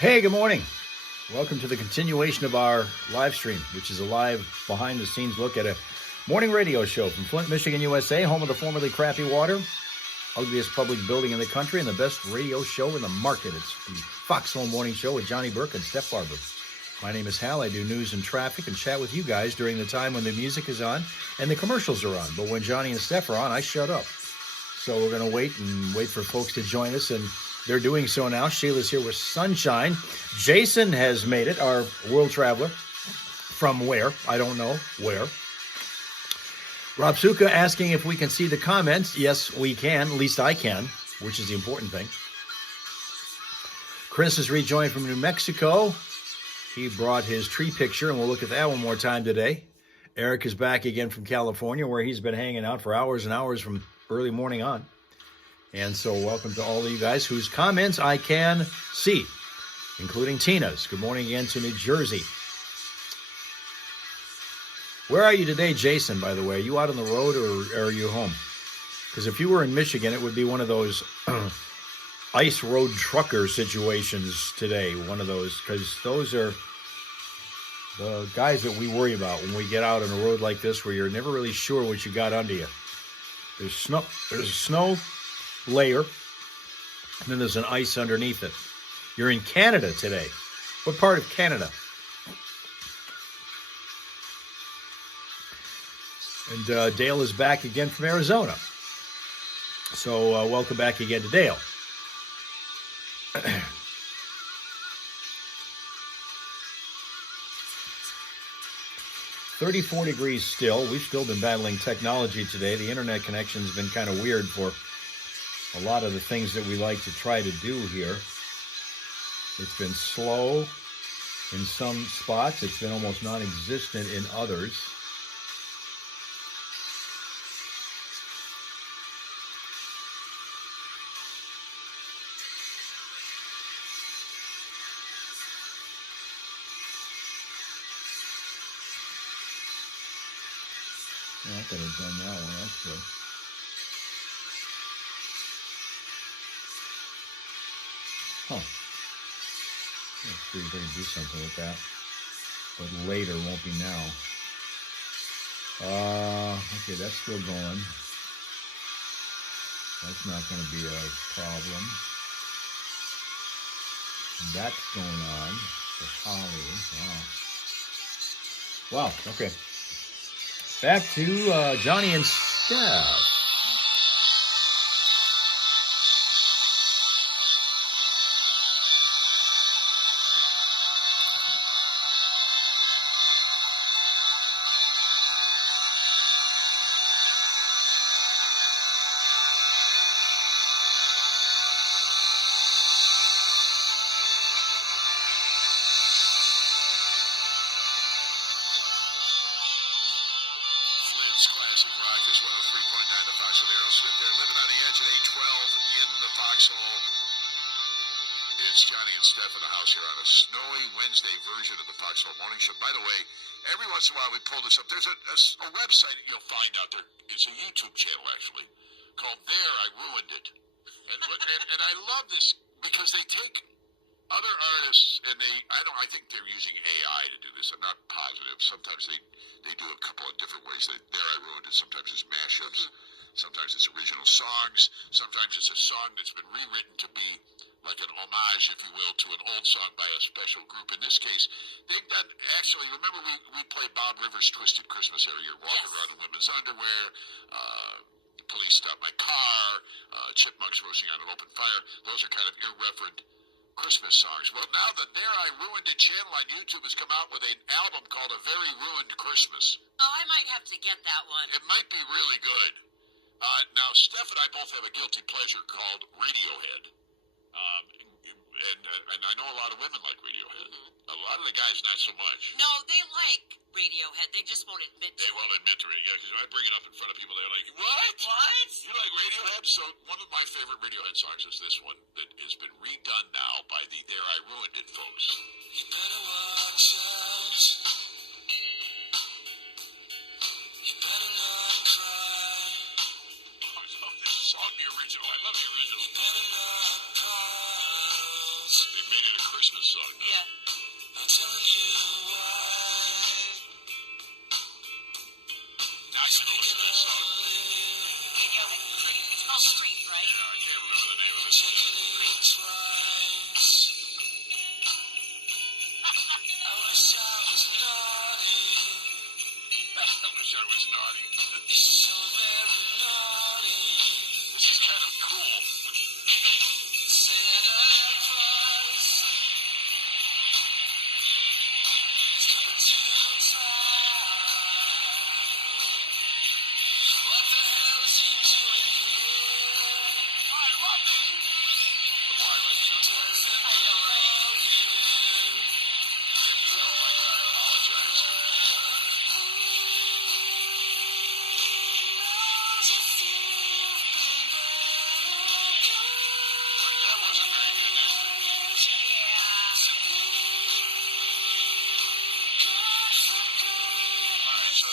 Hey, good morning. Welcome to the continuation of our live stream, which is a live behind-the-scenes look at a morning radio show from Flint, Michigan, USA, home of the formerly crappy water, ugliest public building in the country, and the best radio show in the market. It's the Foxhole Morning Show with Johnny Burke and Steph Barber. My name is Hal. I do news and traffic and chat with you guys during the time when the music is on and the commercials are on. But when Johnny and Steph are on, I shut up. So we're going to wait for folks to join us, and they're doing so now. Sheila's here with sunshine. Jason has made it, our world traveler. From where? I don't know where. Rob Suka asking if we can see the comments. Yes, we can. At least I can, which is the important thing. Chris has rejoined from New Mexico. He brought his tree picture, and we'll look at that one more time today. Eric is back again from California, where he's been hanging out for hours and hours from early morning on. And so welcome to all of you guys whose comments I can see, including Tina's. Good morning again to New Jersey. Where are you today, Jason, by the way? Are you out on the road or are you home? Because if you were in Michigan, it would be one of those ice road trucker situations today. One of those, because those are the guys that we worry about when we get out on a road like this where you're never really sure what you got under you. There's a snow layer, and then there's an ice underneath it. You're in Canada today. What part of Canada? And Dale is back again from Arizona. So welcome back again to Dale. 34 degrees still. We've still been battling technology today. The internet connection's been kind of weird for a lot of the things that we like to try to do here. It's been slow in some spots. It's been almost non-existent in others. I could have done that one, that's good. Huh. Let's see if we can do something with that. But later, won't be now. Okay, that's still going. That's not going to be a problem. That's going on. For Holly. Wow, okay. Back to Johnny and Steph. Classic rock is 103.9 the Foxhole. Aerosmith there, living on the edge at 812 in the Foxhole. It's Johnny and Steph in the house here on a snowy Wednesday version of the Foxhole Morning Show. By the way, every once in a while we pull this up. There's a website you'll find out there. It's a YouTube channel, actually, called There I Ruined It. And I love this because they take other artists and I think they're using AI to do this. I'm not positive. Sometimes they do a couple of different ways. There I Ruined It. Sometimes it's mashups. Sometimes it's original songs. Sometimes it's a song that's been rewritten to be like an homage, if you will, to an old song by a special group. In this case, they've done, actually, remember we played Bob Rivers' Twisted Christmas every year, walking around in women's underwear, Police Stopped My Car, Chipmunks Roasting on an Open Fire. Those are kind of irreverent Christmas songs. Well, now the There I Ruined It channel on YouTube has come out with an album called A Very Ruined Christmas. Oh, I might have to get that one. It might be really good. Now, Steph and I both have a guilty pleasure called Radiohead. And I know a lot of women like Radiohead. Mm-hmm. A lot of the guys, not so much. No, they like Radiohead. They just won't admit to it. They won't admit to it. Yeah, because when I bring it up in front of people, they're like, what? What? You like Radiohead? So one of my favorite Radiohead songs is this one that has been redone now by the There I Ruined It folks. You better watch out. You better not cry. I love this song, the original. I love the original. You better not pause. They made it a Christmas song. song. Yeah. I'm telling you why. Now I should listen to this song. It's called Street, right? Yeah, I can't remember the name of it. I wish I was naughty, I wish I was naughty. so very naughty. This is kind of cool. Santa Claus is coming to town. What the hell is he doing here? I love it. The more I listen to it, Doesn't I know, right? belong here. if you don't like it, I apologize. Like, that wasn't very good, is All right, so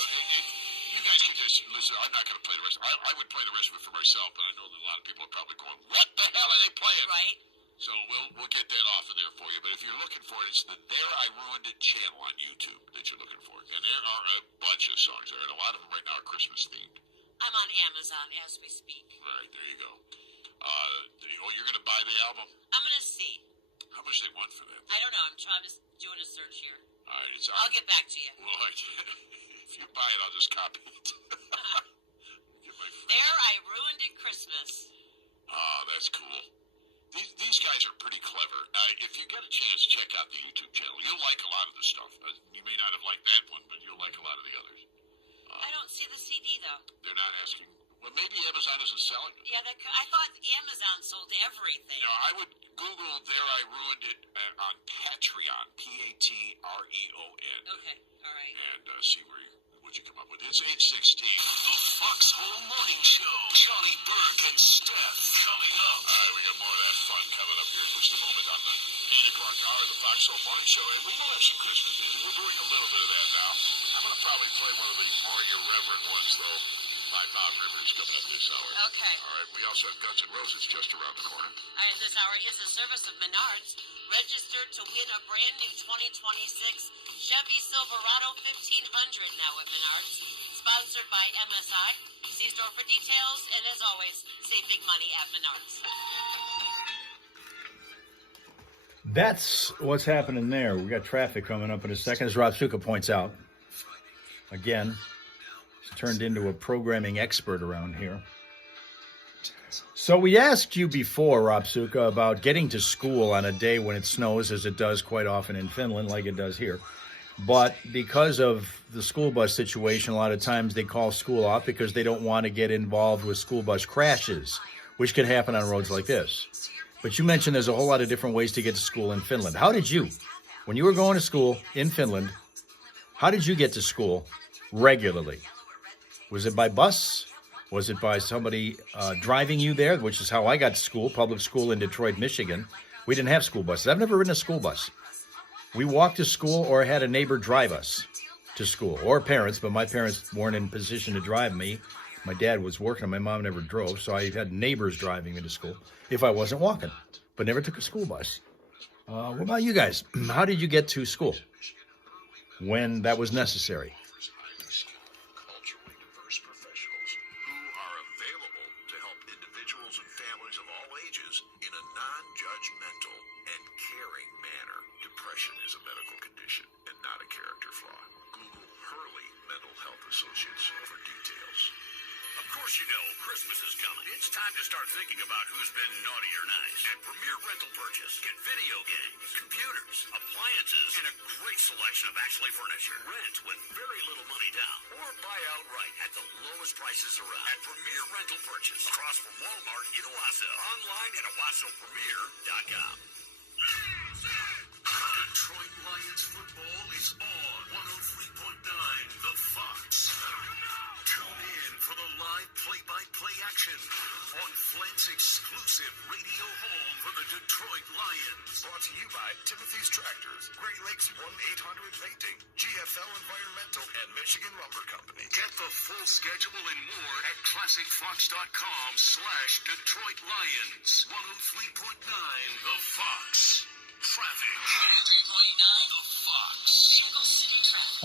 you guys can just listen. I'm not going to play the rest. I would play the rest of it for myself, but I know that a lot of people are probably going, "What the hell are they playing?" Right? So we'll get that off of there for you. But if you're looking for it, it's the There I Ruined It channel on YouTube that you're looking for, and there are a bunch of songs there, and a lot of them right now are Christmas themed. I'm on Amazon as we speak. Right, there you go. You're going to buy the album? I'm going to see. How much they want for that? I don't know. I'm just doing a search here. All right, it's I'll out. get back to you. Well, if you buy it, I'll just copy it. Get my friend. There, I ruined it Christmas. Oh, that's cool. These guys are pretty clever. If you get a chance, check out the YouTube channel. You'll like a lot of the stuff. You may not have liked that one, but you'll like a lot of the others. I don't see the CD, though. They're not asking. Well, maybe Amazon isn't selling it. Yeah, I thought Amazon sold everything. I would Google There I Ruined It on Patreon, Patreon, Okay, all right. and see what you come up with. It's 8:16. The Foxhole Morning Show. Johnny Burke and Steph coming up. All right, we got more of that fun coming up here in just a moment on the 8 o'clock hour of the Foxhole Morning Show. And we will have some Christmas music. We're doing a little bit of that now. I'm going to probably play one of the more irreverent ones, though. My Bob Rivers coming up this hour. Okay. All right, we also have Guns N' Roses just around the corner. All right, this hour is a service of Menards. Registered to win a brand new 2026 Chevy Silverado 1500 now at Menards. Sponsored by MSI. See store for details. And as always, save big money at Menards. That's what's happening there. We got traffic coming up in a second, as Rob Suka points out. Again, he's turned into a programming expert around here. So we asked you before, Rob Suka, about getting to school on a day when it snows, as it does quite often in Finland, like it does here. But because of the school bus situation, a lot of times they call school off because they don't want to get involved with school bus crashes, which can happen on roads like this. But you mentioned there's a whole lot of different ways to get to school in Finland. How did you, when you were going to school in Finland, how did you get to school regularly? Was it by bus? Was it by somebody driving you there, which is how I got to school, public school in Detroit, Michigan. We didn't have school buses. I've never ridden a school bus. We walked to school or had a neighbor drive us to school, or parents, but my parents weren't in position to drive me. My dad was working, and my mom never drove, so I had neighbors driving me to school if I wasn't walking, but never took a school bus. What about you guys? How did you get to school when that was necessary? Highly skilled, culturally diverse professionals who are available to help individuals and families of all ages in a non-judgmental and caring manner. Depression is a medical condition and not a character flaw. Google Hurley Mental Health Associates for details. Of course you know Christmas is coming. It's time to start thinking about who's been naughty or nice. At Premier Rental Purchase, get video games, computers, appliances, and a great selection of Ashley furniture. Rent with very little money down, or buy outright at the lowest prices around. At Premier Rental Purchase, across from Walmart in Owasso. Online at owassopremier.com. Detroit Lions football is on 103.9 The Fox. Tune in for the live play-by-play action on Flint's exclusive radio home for the Detroit Lions. Brought to you by Timothy's Tractors, Great Lakes 1-800 Painting, GFL Environmental, and Michigan Lumber Company. Get the full schedule and more at ClassicFox.com/Detroit Lions. 103.9 The Fox. Traffic.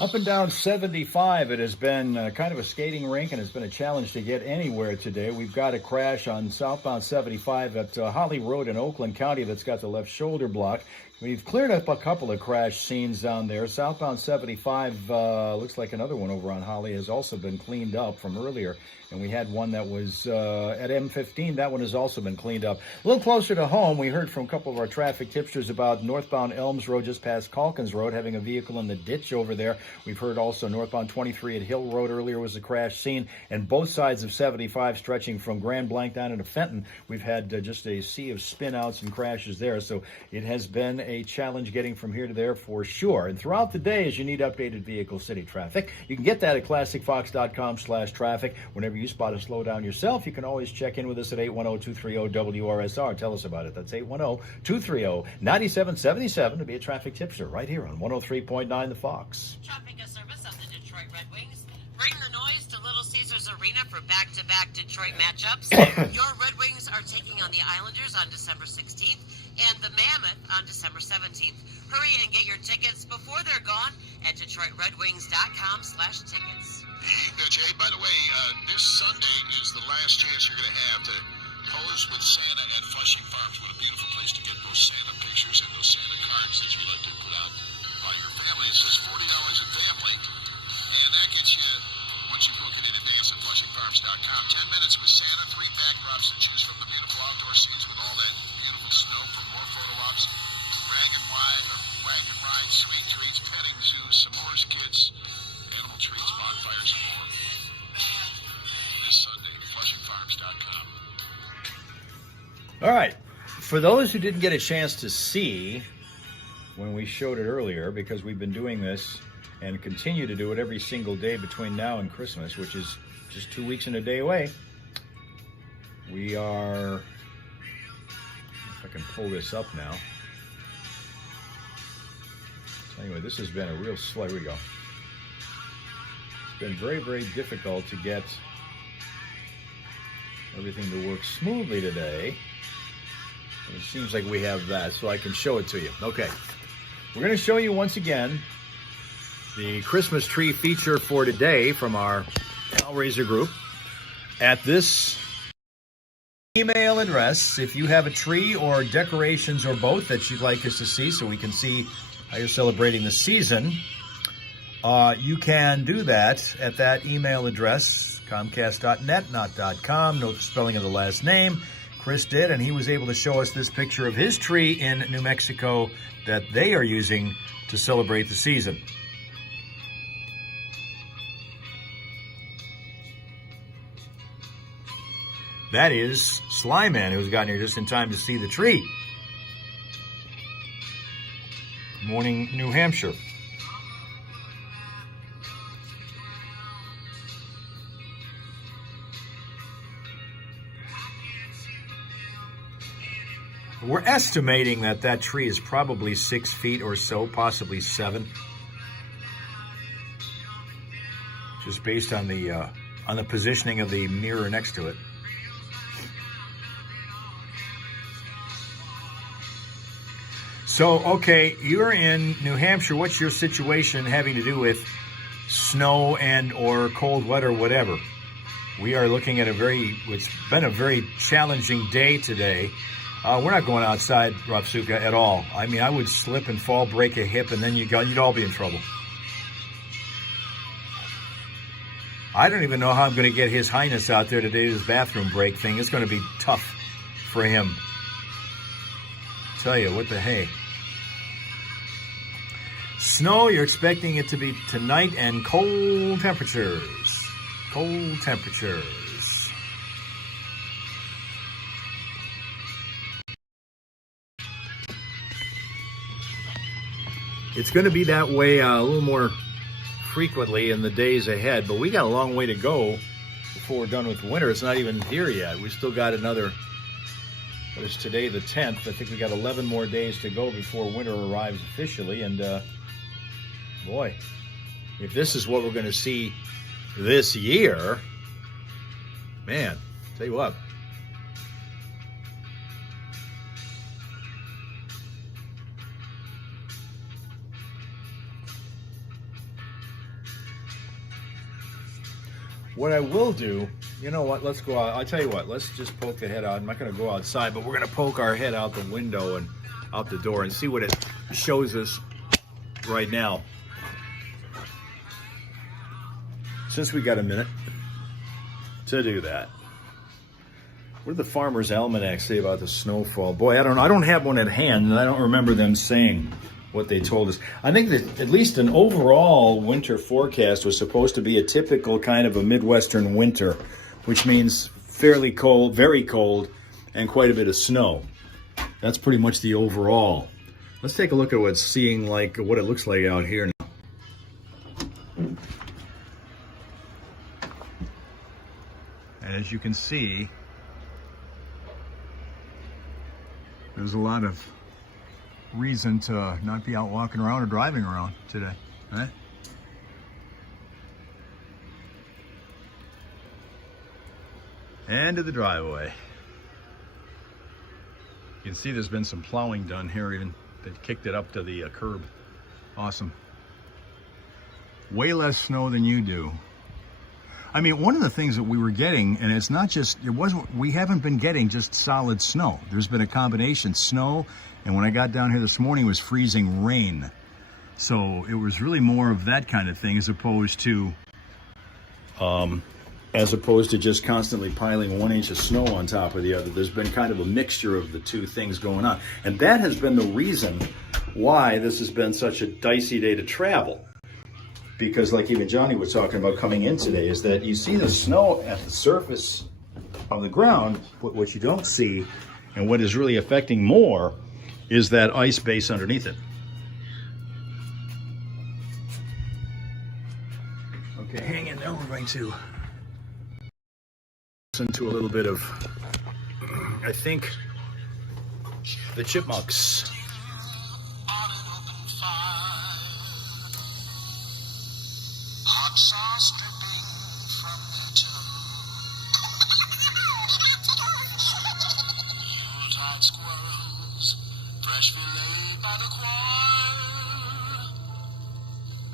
Up and down 75, it has been kind of a skating rink, and it's been a challenge to get anywhere today. We've got a crash on southbound 75 at Holly Road in Oakland County that's got the left shoulder block. We've cleared up a couple of crash scenes down there. Southbound 75, looks like another one over on Holly has also been cleaned up from earlier. And we had one that was at M15. That one has also been cleaned up. A little closer to home, we heard from a couple of our traffic tipsters about northbound Elms Road just past Calkins Road, having a vehicle in the ditch over there. We've heard also northbound 23 at Hill Road earlier was a crash scene. And both sides of 75 stretching from Grand Blanc down into Fenton, we've had just a sea of spin-outs and crashes there. So it has been a challenge getting from here to there for sure. And throughout the day, as you need updated vehicle city traffic, you can get that at classicfox.com/traffic. Whenever you spot a slowdown yourself, you can always check in with us at 810-230-WRSR. Tell us about it. That's 810-230-9777 to be a traffic tipster right here on 103.9 The Fox. Traffic a service of the Detroit Red Wings. Bring the noise to Little Caesars Arena for back-to-back Detroit matchups. Your Red Wings are taking on the Islanders on December 16th and the Mammoth on December 17th. Hurry and get your tickets before they're gone at DetroitRedWings.com/tickets. You betcha. Hey, by the way, this Sunday is the last chance you're going to have to pose with Santa at Flushing Farms. What a beautiful place to get those Santa pictures and those Santa cards that you like to put out by your family. It says $40 a family, and that gets you, once you book it in advance at FlushingFarms.com, 10 minutes with Santa, 3 backdrops to choose from, the beautiful outdoor scenes with all that beautiful snow, for more photo ops, wagon ride, sweet treats, petting zoo, s'mores kits, animal treats, bonfires, and more. This Sunday, FlushingFarms.com. All right. For those who didn't get a chance to see when we showed it earlier, because we've been doing this and continue to do it every single day between now and Christmas, which is just 2 weeks and a day away, we are, if I can pull this up now. So anyway, this has been a real slug. Here we go. It's been very, very difficult to get everything to work smoothly today. And it seems like we have that, so I can show it to you. Okay. We're going to show you once again the Christmas tree feature for today from our Hellraiser group at this email address. If you have a tree or decorations or both that you'd like us to see so we can see how you're celebrating the season, you can do that at that email address, comcast.net, not .com. Note the spelling of the last name. Chris did, and he was able to show us this picture of his tree in New Mexico that they are using to celebrate the season. That is Sly Man, who's gotten here just in time to see the tree. Good morning, New Hampshire. We're estimating that that tree is probably 6 feet or so, possibly 7. Just based on the positioning of the mirror next to it. So, okay, you're in New Hampshire. What's your situation having to do with snow and or cold weather, whatever? We are looking at it's been a very challenging day today. We're not going outside, Rapsuka, at all. I mean, I would slip and fall, break a hip, and then you'd all be in trouble. I don't even know how I'm going to get His Highness out there today to this bathroom break thing. It's going to be tough for him. Tell you, what the hey. Snow, you're expecting it to be tonight, and cold temperatures. Cold temperatures. It's going to be that way a little more frequently in the days ahead, but we got a long way to go before we're done with winter. It's not even here yet. We still got another, what is today, the 10th? I think we got 11 more days to go before winter arrives officially, and boy, if this is what we're going to see this year, man, tell you what. What I will do, you know what, let's go out. I'll tell you what, let's just poke the head out. I'm not going to go outside, but we're going to poke our head out the window and out the door and see what it shows us right now. Since we got a minute to do that. What did the Farmer's Almanac say about the snowfall? Boy, I don't know. I don't have one at hand, and I don't remember them saying what they told us. I think that at least an overall winter forecast was supposed to be a typical kind of a Midwestern winter, which means fairly cold, very cold, and quite a bit of snow. That's pretty much the overall. Let's take a look at what it looks like out here now. And as you can see, there's a lot of reason to not be out walking around or driving around today, right? And to the driveway. You can see there's been some plowing done here, even they kicked it up to the curb. Awesome. Way less snow than you do. I mean, one of the things that we were getting, and it's not just, we haven't been getting just solid snow. There's been a combination snow, and when I got down here this morning, it was freezing rain. So it was really more of that kind of thing as opposed to just constantly piling 1 inch of snow on top of the other. There's been kind of a mixture of the two things going on. And that has been the reason why this has been such a dicey day to travel. Because like even Johnny was talking about coming in today, is that you see the snow at the surface of the ground, but what you don't see, and what is really affecting more, is that ice base underneath it. Okay, hang in there. We're going to listen to a little bit of, I think, the Chipmunks. Hot sauce dripping from their tongue. Yuletide squirrels, fresh filleted by the choir.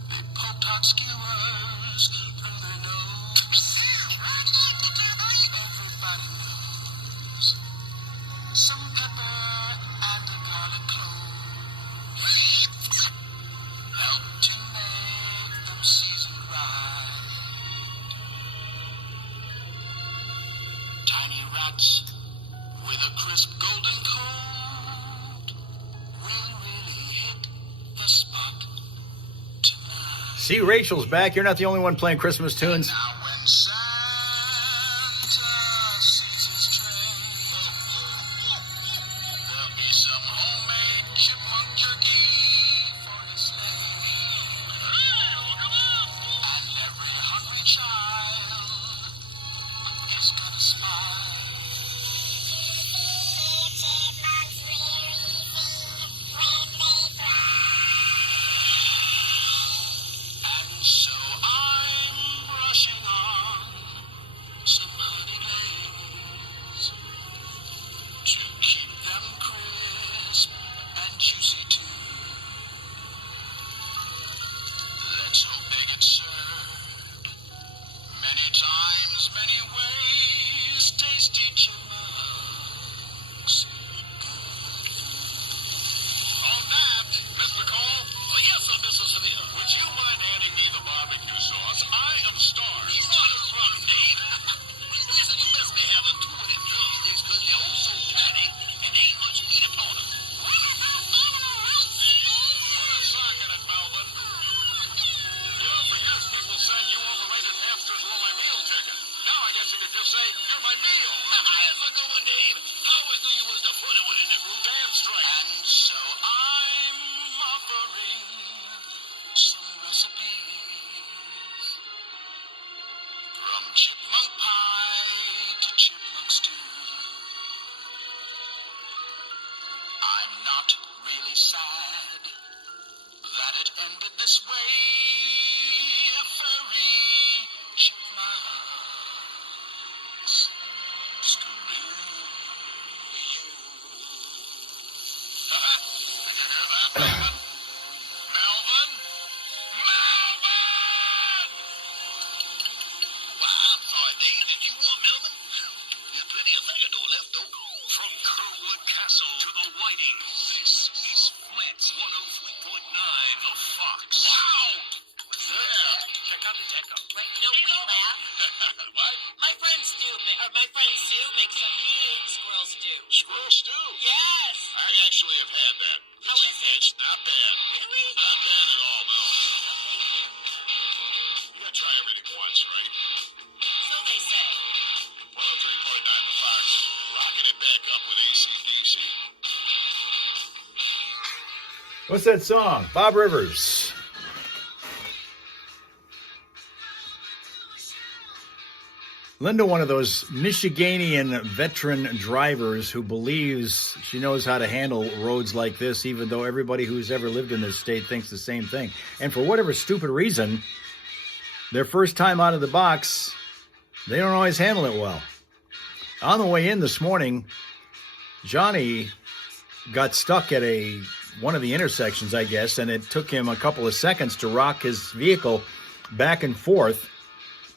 They poked hot skewers through their nose. Everybody knows some pepper and a garlic clove help to make them season right. Tiny rats with a crisp golden coat will really hit the spot tonight. See, Rachel's back. You're not the only one playing Christmas tunes. Now when Santa sees his train, there'll be some homemade chipmunk jerky for his sleigh. And every hungry child is gonna spy. And so I'm brushing on some honey glaze to keep them crisp and juicy too. Let's hope they get served many times, many ways. Tasty chipmunks. On that, Mr. Cole. Yes, sir, Mrs. Savita. Would you mind handing me the barbecue sauce? I am starved. He's not in front of me. Listen, you must be having too many drumsticks because you're all so fatty and ain't much meat upon them. Put a sock in it, Melvin. You know, for years people said you overrated hamsters were my meal ticket. Now I guess you could just say you're my meal. That's a good one, Dave. I always knew you was the funny one in the group. Damn straight. And so I'm offering some recipes. From chipmunk pie to chipmunk stew. I'm not really sad that it ended this way. Furry chipmunks. Screw you. Did you hear that, Melvin? Melvin? Melvin! Wow, Fox. Wow! What's that? Check out the deco. Right, we laugh. What? My friend Sue makes a mean squirrel stew. Squirrel stew? Yes. I actually have had that. How is it? It's not bad. Really? Not bad at all, no. No, thank you. You gotta try everything once, right? So they say. 103.9 The Fox, rocking it back up with AC/DC. What's that song? Bob Rivers. Linda, one of those Michiganian veteran drivers who believes she knows how to handle roads like this, even though everybody who's ever lived in this state thinks the same thing. And for whatever stupid reason, their first time out of the box, they don't always handle it well. On the way in this morning, Johnny got stuck at one of the intersections, I guess, and it took him a couple of seconds to rock his vehicle back and forth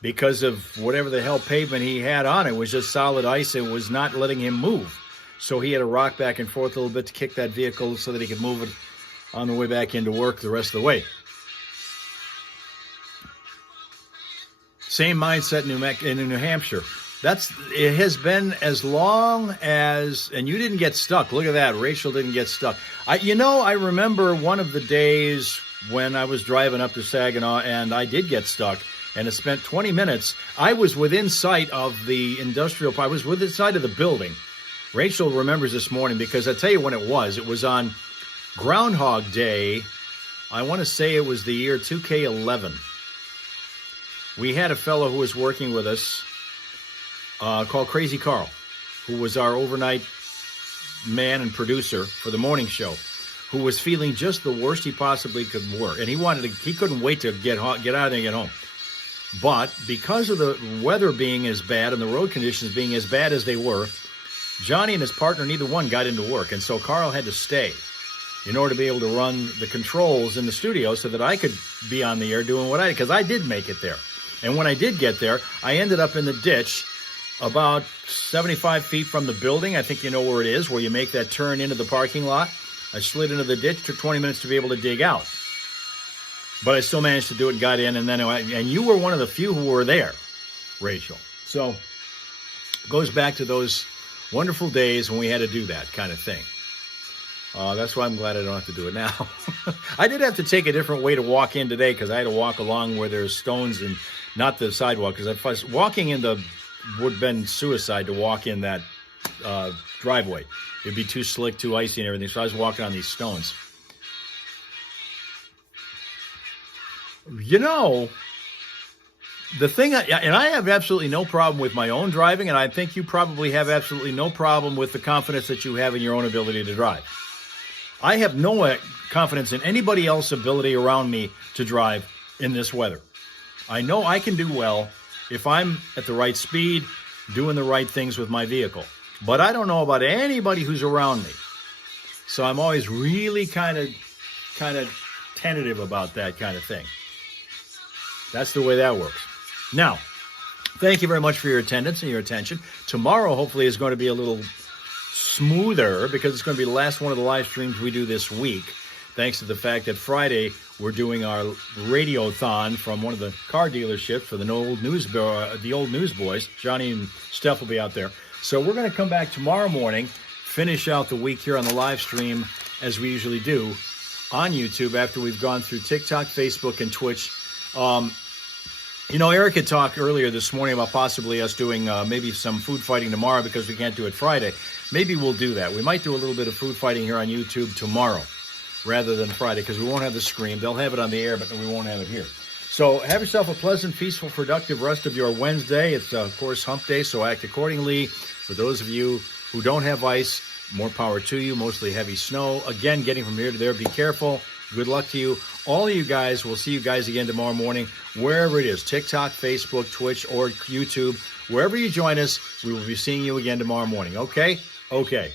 because of whatever the hell pavement he had on it was just solid ice. It was not letting him move. So he had to rock back and forth a little bit to kick that vehicle so that he could move it on the way back into work the rest of the way. Same mindset in New Hampshire. It has been as long as, and you didn't get stuck. Look at that. Rachel didn't get stuck. I remember one of the days when I was driving up to Saginaw and I did get stuck, and it spent 20 minutes. I was within sight of the industrial park. I was within sight of the building. Rachel remembers this morning because I tell you when it was. It was on Groundhog Day. I want to say it was the year 2K11. We had a fellow who was working with us called Crazy Carl, who was our overnight man and producer for the morning show, who was feeling just the worst he possibly could work. And he couldn't wait to get out and get home. But because of the weather being as bad and the road conditions being as bad as they were, Johnny and his partner, neither one got into work. And so Carl had to stay in order to be able to run the controls in the studio so that I could be on the air doing what I did, because I did make it there. And when I did get there, I ended up in the ditch about 75 feet from the building. I think you know where it is, where you make that turn into the parking lot. I slid into the ditch, took 20 minutes to be able to dig out. But I still managed to do it and got in. And you were one of the few who were there, Rachel. So it goes back to those wonderful days when we had to do that kind of thing. That's why I'm glad I don't have to do it now. I did have to take a different way to walk in today because I had to walk along where there's stones and not the sidewalk. Because if I was walking in would have been suicide to walk in that driveway. It'd be too slick, too icy and everything. So I was walking on these stones. You know, the thing, and I have absolutely no problem with my own driving, and I think you probably have absolutely no problem with the confidence that you have in your own ability to drive. I have no confidence in anybody else's ability around me to drive in this weather. I know I can do well if I'm at the right speed, doing the right things with my vehicle. But I don't know about anybody who's around me. So I'm always really kind of tentative about that kind of thing. That's the way that works. Now, thank you very much for your attendance and your attention. Tomorrow, hopefully, is going to be a little smoother because it's going to be the last one of the live streams we do this week, thanks to the fact that Friday we're doing our radiothon from one of the car dealerships for the old newsboys. Johnny and Steph will be out there. So we're going to come back tomorrow morning, finish out the week here on the live stream as we usually do on YouTube after we've gone through TikTok, Facebook, and Twitch. Eric had talked earlier this morning about possibly us doing maybe some food fighting tomorrow because we can't do it Friday. Maybe we'll do that. We might do a little bit of food fighting here on YouTube tomorrow rather than Friday because we won't have the scream. They'll have it on the air, but we won't have it here. So have yourself a pleasant, peaceful, productive rest of your Wednesday. It's, of course, hump day, so act accordingly. For those of you who don't have ice, more power to you, mostly heavy snow. Again, getting from here to there, be careful. Good luck to you. All of you guys, we'll see you guys again tomorrow morning, wherever it is, TikTok, Facebook, Twitch, or YouTube. Wherever you join us, we will be seeing you again tomorrow morning. Okay? Okay.